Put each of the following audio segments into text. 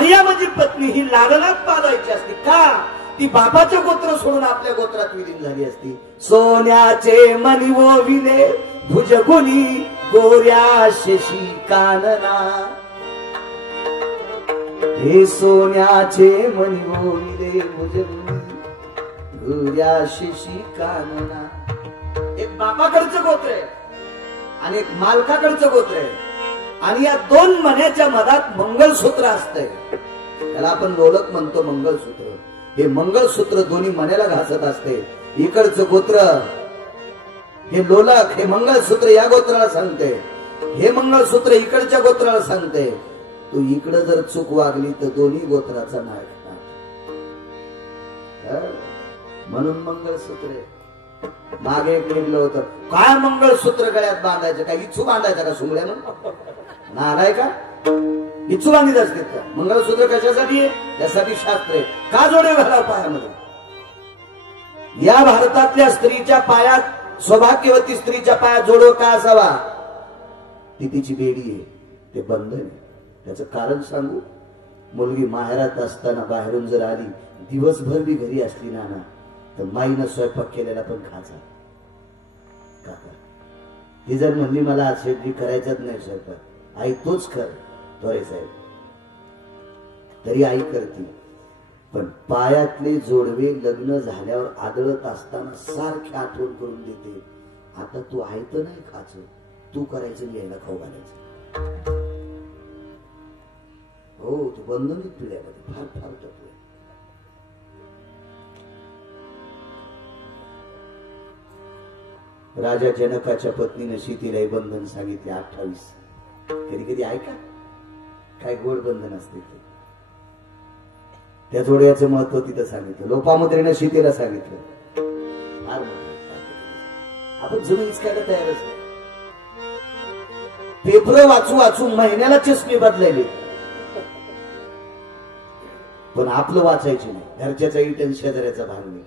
भार्या म्हणजे पत्नी ही लालनात पालायची असते का? ती बापाचं गोत्र सोडून आपल्या गोत्रात विलीन झाली असती. सोन्याचे मणी ओविले भुजगुनी गोऱ्या शशी कानना. हे सोन्याचे मणी ओविले भुजगुनी गोऱ्या शशी कानना. एक बापाकडचं गोत्र आहे आणि एक मालकाकडचं गोत्र आहे. आणि या दोन मण्याच्या मधात मंगळसूत्र असतंय. त्याला आपण लोलक म्हणतो मंगळसूत्र. हे मंगळसूत्र दोन्ही मण्याला घासत असते. इकडचं गोत्र हे लोलक, हे मंगळसूत्र या गोत्राला सांगते, हे मंगळसूत्र इकडच्या गोत्राला सांगते. तू इकडं जर चूक वागली तर दोन्ही गोत्राचा नाश. म्हणून मंगळसूत्र मागे एक लिहिलं होतं, काय मंगळसूत्र गळ्यात बांधायचं का? इच्छू बांधायचं का? सुंगड्या म्हणून नाराय का? इच्छू बांधित असते का? मंगळसूत्र कशासाठी आहे? त्यासाठी शास्त्र आहे. का जोडे घाला पायामध्ये? या भारतातल्या स्त्रीच्या पायात, सौभाग्यवती स्त्रीच्या पायात जोडव का असावा? ती तिची बेडी आहे, ते बंधन आहे. त्याचं कारण सांगू? मुलगी माहेरात असताना बाहेरून जर आली, दिवसभर बी घरी असली ना तर माईनं स्वयंपाक केलेला पण खायचा. का? ती जर म्हणली मला आज शेती करायचाच नाही स्वयंपाक, आई तोच कर तोरे साहेब, तरी आई करते. पण पायातले जोडवे लग्न झाल्यावर आदळत असताना सारखी आठवण करून देते, आता तू आई तर नाही खायचं, तू करायचं, यायला खाऊ घालायचं. हो, तू बंधनित पिढ्यामध्ये फार फार तत्व आहे. राजा जनकाच्या पत्नीने शीतीला हे बंधन सांगितले 28. कधी कधी ऐका काय गोड बंधन असते ते. त्या जोड्याचं महत्व तिथं सांगितलं. लोपामुद्रेने शीतीला सांगितलं. फार आपण जुनं इचकायला तयारच नाही. पेपर वाचू वाचून महिन्याला चष्मे बदलायले, पण आपलं वाचायचे नाही. घरच्याचा इटन शेजाऱ्याचा भान नीट.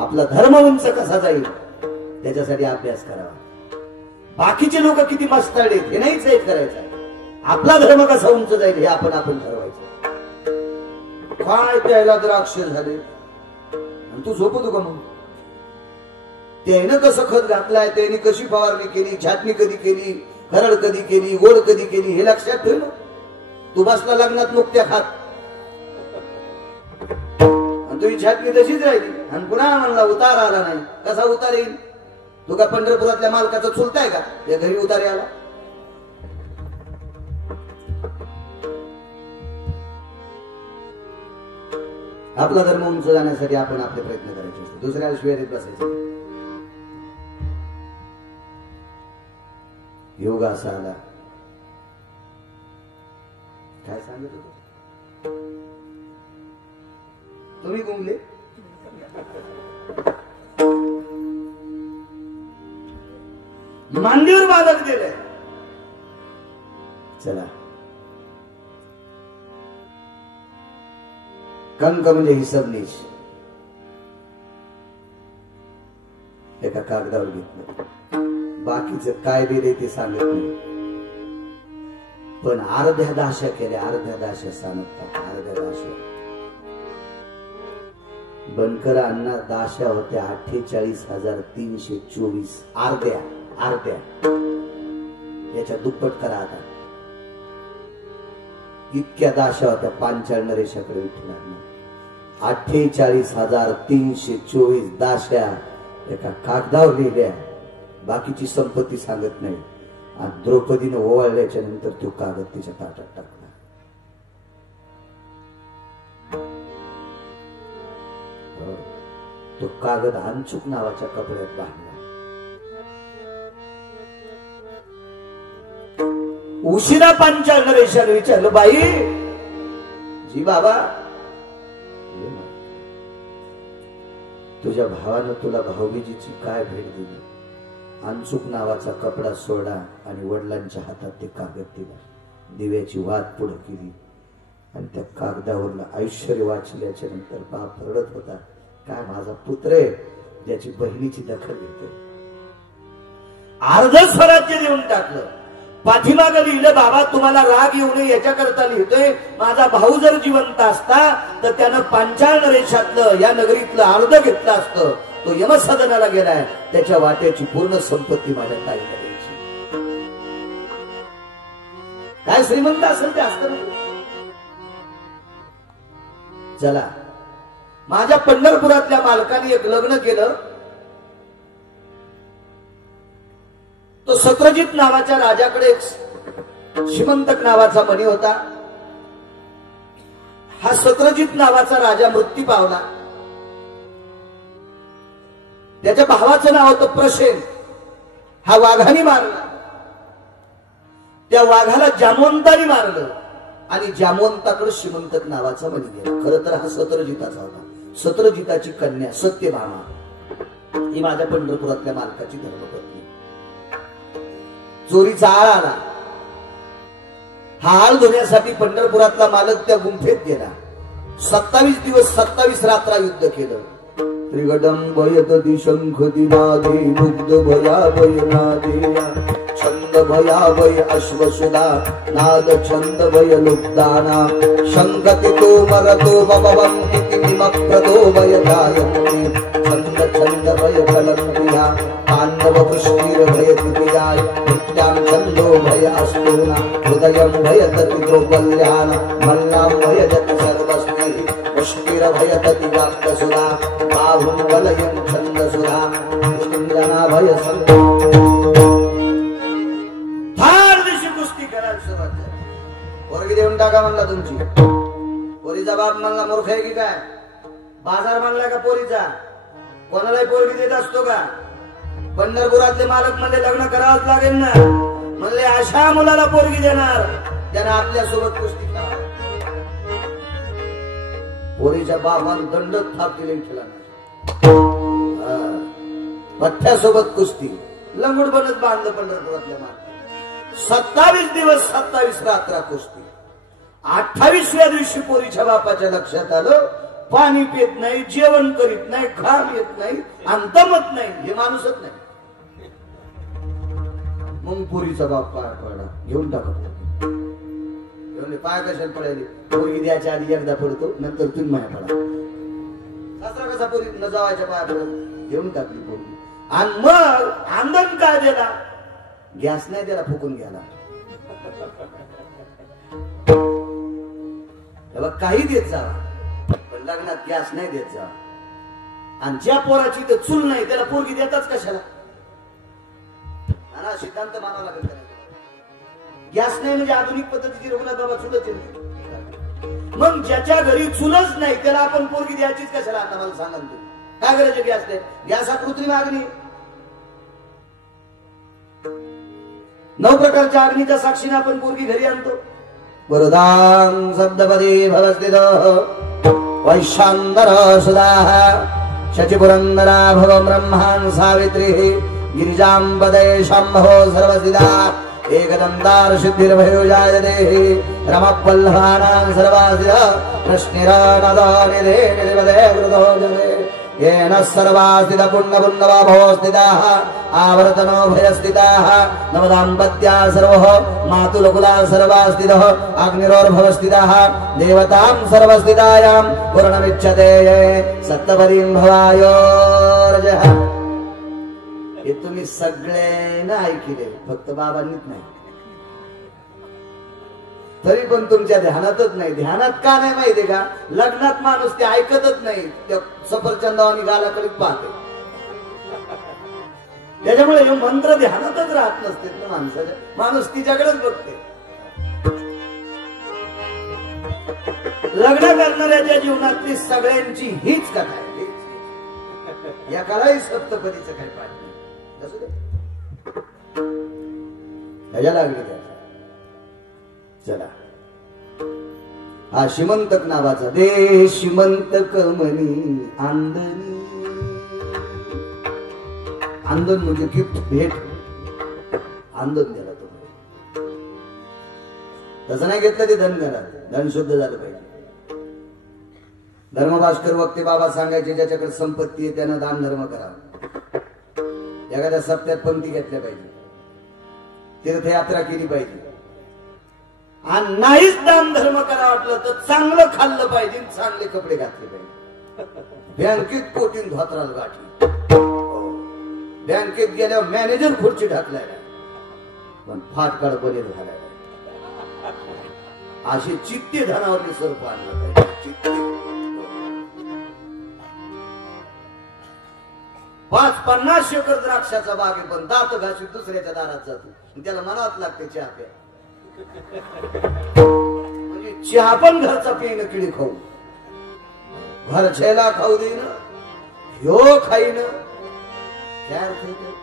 आपला धर्म उंच कसा जाईल त्याच्यासाठी अभ्यास करावा. बाकीचे लोक किती मस्ताळीत हे नाहीच हे करायचं. आपला धर्म कसा उंच जाईल हे आपण ठरवायचं. काय प्यायला द्राक्ष झाले आणि तू झोपतो का? मग त्यानं कसं खत घातलाय, त्याने कशी फवारणी केली, छाटणी कधी केली, खरड कधी केली, गोड कधी केली, हे लक्षात ठेव ना. तू बसला लग्नात नुकत्या खात आणि तुझी छाटणी तशीच राहिली आणि पुन्हा म्हणला उतार आला नाही. कसा उतार येईल? तू का पंढरपुरातल्या मालकाचा चुलताय का या घरी उतारे आला? आपला धर्म उंच जाण्यासाठी आपण आपले प्रयत्न करायचे असते. दुसऱ्याला शिवाय देत बसायचं. योग असा आला. काय सांगत होतो तुम्ही? गुंगले मांडीवर बालक गेले. चला, कंक म्हणजे हिशोबनीश. एका कागदावर घेतलं. बाकीचं काय दिले ते सांगत नाही, पण अर्ध्या दाशा केल्या. अर्ध्या दाशा सांगतात. अर्ध्या दाशा बनकर अण्णा दाशा होत्या 48,324. अर्ध्या अर्ध्या याच्या दुप्पट करा आता. इतक्या दाशा होत्या. 55 नरेशाकडे विठ्ठल. 48,324 दाशा एका कागदावर लिहिल्या. बाकीची संपत्ती सांगत नाही. आणि द्रौपदीने ओवाळल्याच्या नंतर तो कागद तिच्या ताटात टाकला. तो कागद अंचुक नावाच्या कपड्यात बांधला. उशिरा 55 नरेशाने विचारलं, बाई जी बाबा, तुझ्या भावानं तुला भाऊबीजीची काय भेट दिली? अंचुक नावाचा कपडा सोडा आणि वडिलांच्या हातात ते कागद दिला. दिव्याची वात पुढे केली आणि त्या कागदावरला ऐश्वर्य वाचल्याच्या नंतर बाप रडत होता. काय माझा पुत्र आहे ज्याची बहिणीची दखल घेते. अर्ध स्वराज्य देऊन टाकलं. पाठीमागं लिहिलं, बाबा तुम्हाला राग येऊ नये याच्याकरता लिहितोय, माझा भाऊ जर जिवंत असता तर त्यानं पांचाळ नरेशातलं या नगरीतलं अर्ध घेतलं असतं. तो यमसदनाला गेलाय, त्याच्या वाट्याची पूर्ण संपत्ती माझ्या ताईला द्यायची. काय श्रीमंत असेल ते असतं नाही. चला, माझ्या पंढरपुरातल्या मालकाने एक लग्न केलं. तो सत्रजित नावाच्या राजाकडे एक श्रीमंतक नावाचा मणी होता. हा सत्रजित नावाचा राजा मृत्यू पावला. त्याच्या भावाचं नाव होतं प्रसेन. हा वाघाने मारला. त्या वाघाला जामवंताने मारलं आणि जामवंताकडे श्रीमंतक नावाचा मणी गेला. खरं तर हा सत्रजिताचा होता. सत्रजिताची कन्या सत्यभामा ही माझ्या पंढरपुरातल्या मालकाची धर्मपत्नी. चोरीचा आळ आला. हा आळ धुण्यासाठी पंढरपुरातला मालक त्या गुंफेत गेला. 27 दिवस 27 रात्रा युद्ध केलं. त्रिगडं भयतति शंख दिनादे मुग्ध भया भय नादेया छंद भया भय अश्वसुधा नाद छंद भय लुब्धाना शंकति तो मरतो भवन्ति निमप्रदो भय गायन्ति छंद छंद भय फलप्रिया पांडव पुष्टिर भय तिथियाय नित्यां छंदो भय अस्तूना हृदयं भयतति द्रौपल्यान मल्लां भयजति सर्वस्ति पुष्टिर भयतति वाक्यसुधा बाहुं वलयं छंदसुधा कुंजना भय संत. फार दिवशी कुस्ती करायला सुरुवात झाली. पोरगी देऊन टाका म्हणला तुमची. पोरीचा बाप म्हणला मूर्ख आहे की काय? बाजार म्हणला का पोरीचा? कोणालाही पोरगी देत असतो का? पंढरपुरातले मालक म्हणले लग्न करावंच लागेल ना. म्हणले अशा मुलाला पोरगी देणार ज्यानं आपल्या सोबत कुस्ती करावी. पोरीच्या बापान दंड थाप दिले खेळा. पठ्ठ्यासोबत कुस्ती लंगूड बनत बांधलं पंढरपुरातल्या मालकाने. 27 दिवस 27 रात्रा कुस्ती. 28व्या दिवशी पोरीच्या बापाच्या लक्षात आलं, पाणी पित नाही, जेवण करीत नाही, घाम येत नाही, अंतमत नाही, हे माणूसच नाही. मग पोरीचा बाप पाय पडला. घेऊन टाका. पाय कशाला पडायले? पोरगी द्यायच्या आधी एकदा पडतो, नंतर तुम्ही माया पडा. सासरा कसा पोरी न जावायच्या पाया पडत? घेऊन टाकली पोरगी. आणि मग आंदोलन काय दिला? गॅस नाही दिला, फुकून गेला. काही देत जावा पण लग्नात गॅस नाही देत जावा. आणि ज्या पोराची तर चूल नाही त्याला पोरगी देताच कशाला? ना सिद्धांत मानावा लागेल. गॅस नाही म्हणजे आधुनिक पद्धतीची रघुनाथ बाबा चुलच येईल. मग ज्याच्या घरी चुलच नाही त्याला आपण पोरगी द्यायचीच कशाला? आता मला सांगा तुम्ही काय करायचं? गॅस नाही. गॅस हा कृत्रिम अग्नी. 9 प्रकारच्या अग्नीच्या साक्षीने आपण पोरगी घरी आणतो. वरदां शब्दपदी भवस्थितो वैशांदर सुदाः शचिपुरंदरा भव ब्रह्मान् सावित्री गिरिजांबदे शंभो सर्वसिदा एकदंतार सिद्धिर्भयो जायते रमपल्लवानां सर्वासिदा कृष्णिरानदानिधे निधिपदे वृतो जने येन सर्वास्थित पुण्यपुण्यवा भवस्थिताः आवर्तनो भयस्थिताः नवदाम्पत्या सर्वः मातुलकुला सर्वास्थितः अग्निरोर्भवस्थिताः देवतां सर्वस्थितायां पूर्णमिच्छते सप्तपदीं भवायोर्जः. हे तुम्ही सगळ्यांना ऐकले, फक्त बाबांनीच नाही. तरी पण तुमच्या ध्यानातच नाही. ध्यानात का नाही माहितीये का? लग्नात माणूस ते ऐकतच नाही, त्या सफरचंदावानी गालाकडे पाहते. त्याच्यामुळे हे मंत्र ध्यानातच राहत नसते ना माणसाच्या. माणूस तिच्याकडेच बघते. लग्न करणाऱ्याच्या जीवनातली सगळ्यांची हीच कथा आहे. या काळाही सप्तपदीचं काही पाठ नाही. ह्याच्या लागली त्या. चला, हा श्रीमंतक नावाचा दे श्रीमंतक मनी आंदनी. आंदन म्हणजे गिफ्ट, भेट. आंदन द्याला तो. तसं नाही घेतलं ते धन घरात. धन शुद्ध झालं पाहिजे. धर्मभास्कर वक्ते बाबा सांगायचे ज्याच्याकडे संपत्ती आहे त्यानं दान धर्म करावा. एखाद्या सप्त्यात पंक्ती घेतल्या पाहिजे. तीर्थयात्रा केली पाहिजे आणि नाहीच दान धर्म करा वाटलं तर चांगलं खाल्लं पाहिजे, चांगले कपडे घातले पाहिजे. बँकेत पोटीन धोत्राला गाठी, बँकेत गेल्यावर मॅनेजर खुर्ची ढकलाय पण फाटकाड बरे घालायला. असे चित्ते धनावरले सर्प आणलं पाहिजे. चित्ते 5-50 एकर द्राक्षाचा बाग आहे पण दात घाशी दुसऱ्याच्या दारात जातो, त्याला मनात लागते चहा प्या. म्हणजे चहा पण घरचा पेन किडी खाऊ, घरच्याला खाऊ देईन, ह्यो खाईन. काय अर्थ आहे?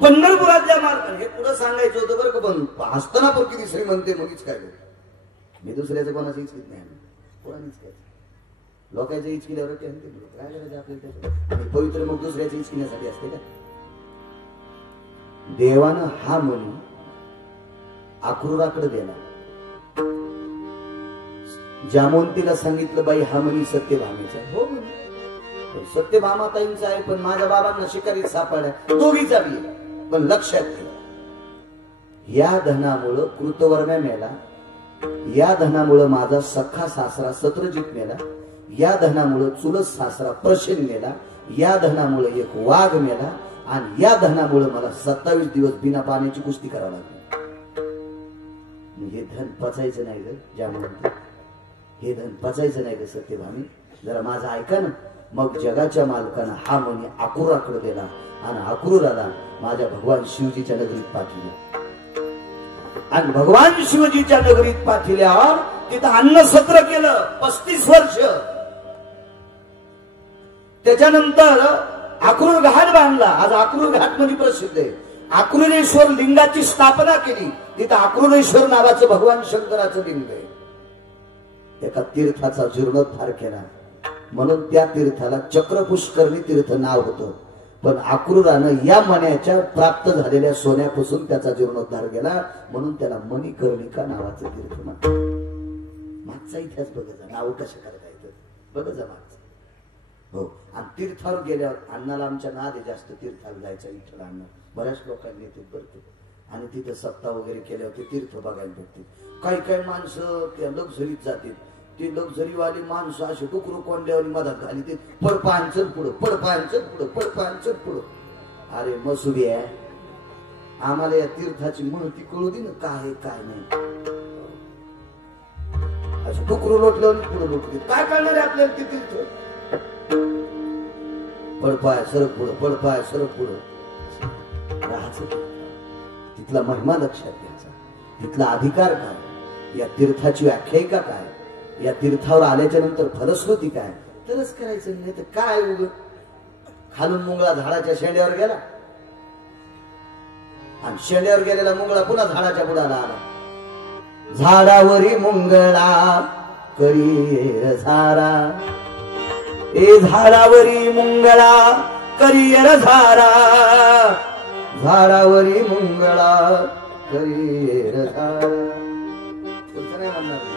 पंढरपुरातल्या मार्गाने हे पुढे सांगायचं होतं बरं का, पण हस्तानापूर किती श्रीमंत मुलीच काय मी दुसऱ्याचं कोणाचं इच्छित नाही, कोणानीच काय लोकांच्या इचकिल्यावर काय करायचं आपल्याला. पवित्र मग दुसऱ्याच्या इचकिण्यासाठी असते का? देवानं हा मनी अक्रूराकडे दिला. जामवंतीला सांगितलं बाई हा मनी सत्यभामेचा. हो म्हणे सत्यभामाताईंचा आहे पण माझ्या बाबांना शिकारीत सापडल्या, दोघीचा बी. पण लक्षात ठेव या धनामुळं कृतवर्म्या मेला, या धनामुळं माझा सखा सासरा सत्रजित मेला, या धनामुळं चुलत सासरा प्रसेन मेला, या धनामुळं एक वाघ मेला आणि या धनामुळं मला 27 दिवस बिना पाण्याची कुस्ती करावी लागली. हे धन पचायचं नाही ग ज्यामुळे, हे धन पचायचं नाही ग सत्यभामी, जरा माझं ऐका ना. मग जगाच्या मालकानं हा मनी अक्रूराकडे दिला आणि अक्रूराला माझ्या भगवान शिवजीच्या नगरीत पाठवलं. आणि भगवान शिवजीच्या नगरीत पाठवल्यावर तिथं अन्न सत्र केलं 35 वर्ष. त्याच्यानंतर अक्रूर घाट बांधला. आज अक्रूर घाट म्हणजे प्रसिद्ध आहे. अक्रूरेश्वर लिंगाची स्थापना केली. तिथं अक्रूरेश्वर नावाचं भगवान शंकराचं लिंग आहे. एका तीर्थाचा जीर्णोद्धार केला म्हणून त्या तीर्थाला चक्रपुष्करणी तीर्थ नाव होतं. पण अक्रूरानं या मण्याच्या प्राप्त झालेल्या सोन्यापासून त्याचा जीर्णोद्धार केला म्हणून त्याला मणिकर्णिका नावाचं तीर्थ म्हणतात. मागचा इतिहास बघा, नाव कसं करता येतं बघा जा मागचं. हो, आणि तीर्थावर गेल्यावर अण्णाला आमच्या नादे जास्त तीर्थाला जायचं. इथं अण्णा बऱ्याच लोकांनी येते बरं, आणि तिथे सप्ताह वगैरे केल्यावर ते तीर्थ बघायला भेटते. काही काही माणसं त्या लक्झरीत जातील. ती लक्झरीवाली माणसं अशी टुकरू कोंड्यावर मधात घाली ते पडपांचल पुढं, पडपांचल पुढं, पडपांचल पुढं. अरे मसुरी आहे, आम्हाला या तीर्थाची महती कळू दे ना, काय काय नाही. असं टुकरू लोटल्यावर पुढं लोटते, काय करणार आहे आपल्याला ते तीर्थ. पडपाय सरक पुढं, पडपाय सरक पुढं राहायचं. तिथला महिमा लक्षात घ्यायचा, तिथला अधिकार काय, या तीर्थाची व्याख्यायिका काय, या तीर्थावर आल्याच्या नंतर फलश्रुती काय, तरच करायचं. नाही तर काय उग खालून मुंगळा झाडाच्या शेंड्यावर गेला आणि शेंड्यावर गेलेला मुंगळा पुन्हा झाडाच्या बुडाला आला. झाडावरी मुंगळा करियर झारा, ए झाडावरी मुंगळा करियर झारा, झाडावरी मुंगळा करियर झारा. नाही म्हणणार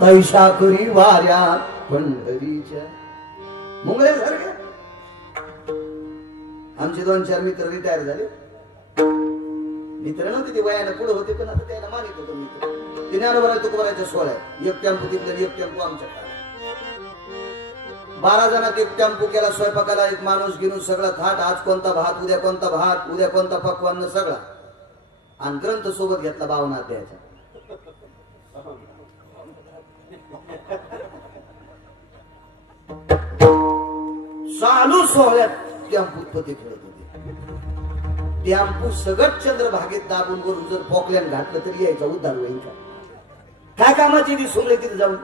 तैशा करी वाऱ्या पंढरीच्या मुंगळे सारखे. आमचे 2-4 मित्र रिटायर झाले. मित्र नव्हते ते, वयाला पुढे होते पण आता त्याला मानित होतो मित्र. ते ज्ञानोबा तुकोबाराच्या 16 एक टेम्पो तिथलं, एक टेम्पो आमच्या 12 जणात एक टेम्पो केला. स्वयंपाकाला एक माणूस घेऊन सगळा थाट, आज कोणता भात, उद्या कोणता भात, उद्या कोणता पक्वान्न सगळा. आणि ग्रंथ सोबत घेतला 52 अध्यायाचा. चालू सोहळ्यात टेम्पू पती खेळत होते. टेम्पू सगळं चंद्रभागेत दाबून करून जर पोकल्यान घातलं तरी यायचा उद्धार होईल का? काय कामाची ती सोहळे तिथे जाऊन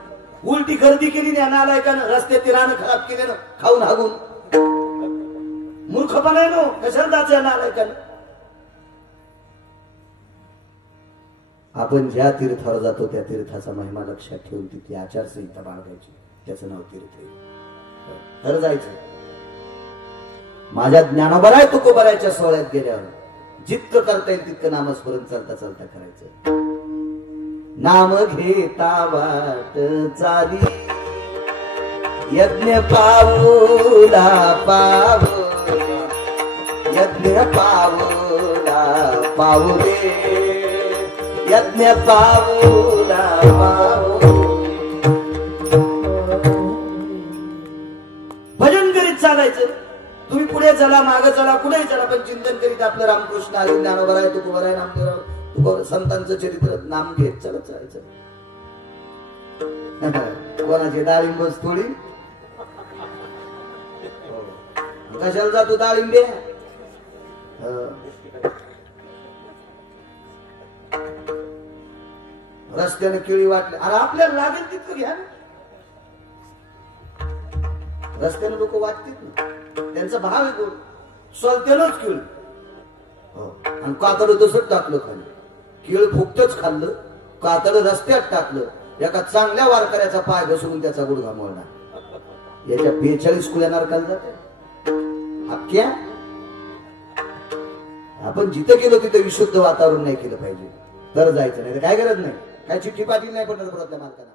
उलटी गर्दी केली नाही, नालायकानं रस्त्यात रानं खराब केले ना, खाऊन हागून. मूर्खपणा आहे ना, कशाला जायचं नालायकानं. आपण ज्या तीर्थावर जातो त्या तीर्थाचा महिमा लक्षात ठेवून तिथे आचारसंहिता बाळगायची. त्याचं नाव तीर्थ आहे. तर जायचं. माझ्या ज्ञानोबराय तुकोबारायच्या सोहळ्यात गेल्यावर जितकं करता येईल तितकं नामस्मरण चालता चालता करायचं. नाम घेता वाट चाली यज्ञ पाऊला पावली, यज्ञ पावला पाहू रे यज्ञ पावला पाहू. भजन करीत चालायचं. तुम्ही पुढे चला मागे चला कुठेही चला पण चिंतन करीत आपलं रामकृष्ण हरी ज्ञानोबा आहे तुकोबा आहे नामदेवराव तुकोबा संतांचं चरित्र नाम घेत चलत जायचं. कोणाची डाळिंबच थोडी कशाला जातो डाळिंबे. रस्त्याने केळी वाटली अरे आपल्याला लागेल तितकं घ्या. रस्त्याने लोक वाटतील ना त्यांचा भाव आहे तो स्वतःलाच केळ आणि कातड तसंच टाकलं खाली. केळ फुकतच खाल्लं कातड रस्त्यात टाकलं. एका चांगल्या वारकऱ्याचा पाय घसरून त्याचा गुडघा मोडणार. याच्या 42 कुळ्या नरकाला जाते. अख्ख्या आपण जिथं गेलो तिथं विशुद्ध वातावरण नाही केलं पाहिजे तर जायचं नाही तर काय गरज नाही. काय चिठ्ठी पाटील नाही पडणार आपल्या मालकाला.